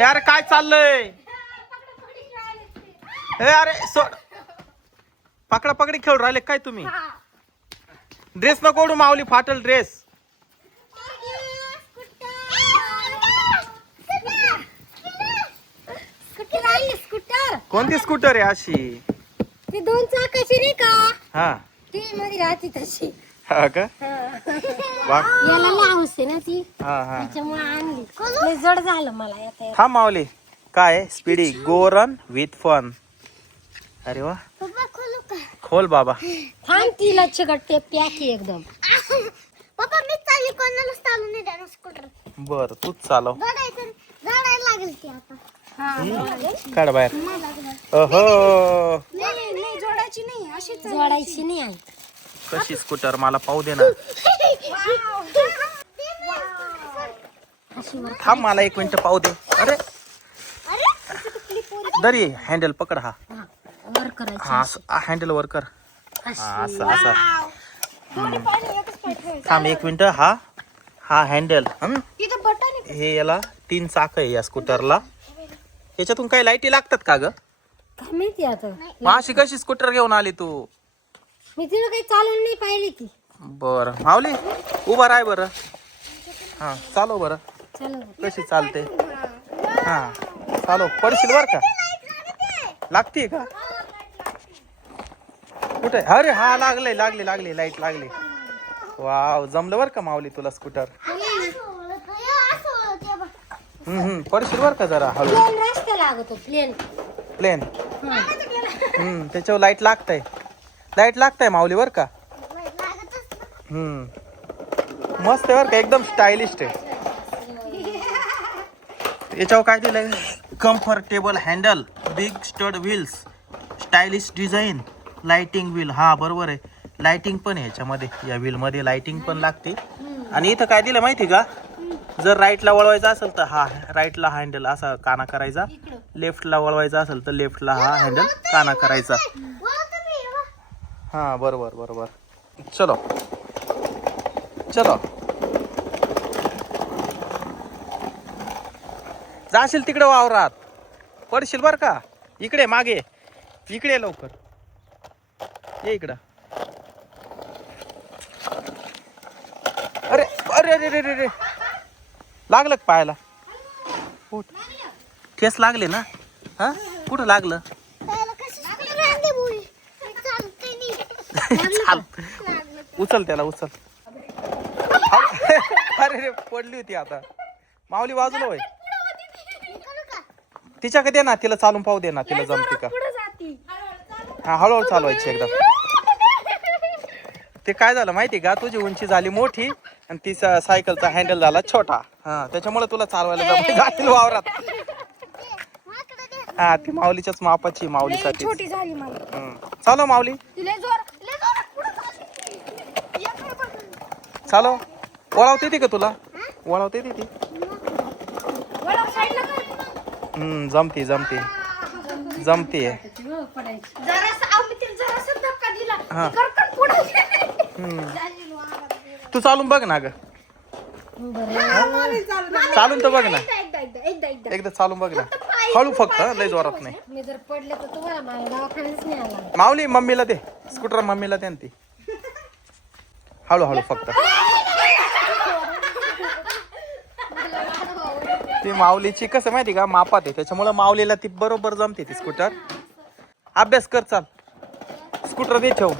हे अरे काय चाललंय? हे अरे सोड. पकडा पकडी खेळू राहिले काय तुम्ही? ड्रेस नको ओढू माऊली फाटल ड्रेस कोणती स्कूटर आहे अशी? ती दोन चाकाची नाही का? हा. ती मध्ये राहते तशी. हा का? वा. याला आहे ना ती. हा हा. त्याच्यामुळे आणली. लय जड झालं मला येता. हा माऊली. काय? स्पीडी गोरन विथ फन अरे वा. पप्पा खोलू का? खोल बाबा. थांब तिला चिकट पॅकी एकदम. पप्पा मी चालली. कोणालाच चालू नाही देणार स्कूटर बर तूच चालव. जोडायचं जोडायला लागेल ती आता. काढ बाहेर. अहो. नाही नाही जोडायची नाही. अशी जोडायची नाही आहे. कशी स्कूटर मला पाहू दे ना. थांब मला एक मिनिट पाहू दे. अरे. दरी हँडल पकड हा. हा, हा हँडल वर कर. हा असं असं. थांब एक मिनिट हा. हा हँडल हे? याला तीन चाक आहे या स्कूटरला. याच्यातून काही लाईटी लागतात का ग? अशी कशी स्कूटर घेऊन आली तू? मी तिला काही चालून नाही पाहिली ती. बर. माऊली उभा राय बरं. हा चालव बरं. चलो कशी चालते? हा चालव. पडशील बर का? लागते का? कुठे? अरे हा लागले लागले लागले लाइट लागली. वाव जमलं बर का माऊली तुला स्कूटर? हम्म हम्म. पडशील बर का जरा हळू? प्लेन रस्ता लागतो प्लेन. प्लेन. हम्म त्याच्यावर लाइट लागतंय. लाइट लागतंय माऊली बर का? हम्म. मस्त आहे बर का एकदम स्टायलिश आहे. याच्यावर काय दिलंय? Comfortable handle big stud wheels stylish design lighting wheel हा बरोबर आहे. लाइटिंग पण आहे याच्यामध्ये. या wheel मध्ये लाइटिंग पण लागते. आणि इथं काय दिलं माहिती का? जर राईटला वळवायचं असेल तर हा राईटला हँडल असा काना करायचा. लेफ्टला वळवायचा असेल तर लेफ्टला हा हँडल काना करायचा. हा बरोबर बरोबर. चलो. चलो. जाशील तिकडे वावरात. पडशील बर का? इकडे मागे. इकडे लवकर. ये इकडं. अरे अरे अरे अरे अरे. लागलं का पायाला? केस ठेस लागले ना? हा? कुठं लागलं? चाल. उचल त्याला उचल. अरे रे पडली होती आता. माऊली बाजूला होय. तिच्याकडे दे ना तिला चालून पाहू दे ना तिला जमते का? हा हळूहळू चालवायची एकदम ते काय झालं माहिती का? तुझी उंची झाली मोठी आणि ती सायकलचा हँडल झाला छोटा. हा त्याच्यामुळे तुला चालवायला जमते जातील वावरात. हा ती माऊलीच्याच मापाची माऊलीसाठी छोटी झाली मला. चालो माऊली लय जोर लय जोर पुढं चालली. इकडे बघ. चालो. वळवते ती का तुला? वळवते ती. हम्म जमती जमती. जमती हा. ती चालून बघ ना ग. चालून तर बघ ना. एकदा चालून बघ ना. हळू फक्त लय जोरात नाही. मी जर पडले तर तुम्हाला मला दवाखान्याच नाही आला माऊली मम्मीला दे. स्कूटर मम्मीला दे ना ती. हळू हळू फक्त. ती माऊलीची कसं माहिती का? मापात आहे. त्याच्यामुळे माऊलीला ती बरोबर जमते ती स्कूटर अभ्यास कर चाल. स्कूटर दे ठेवू.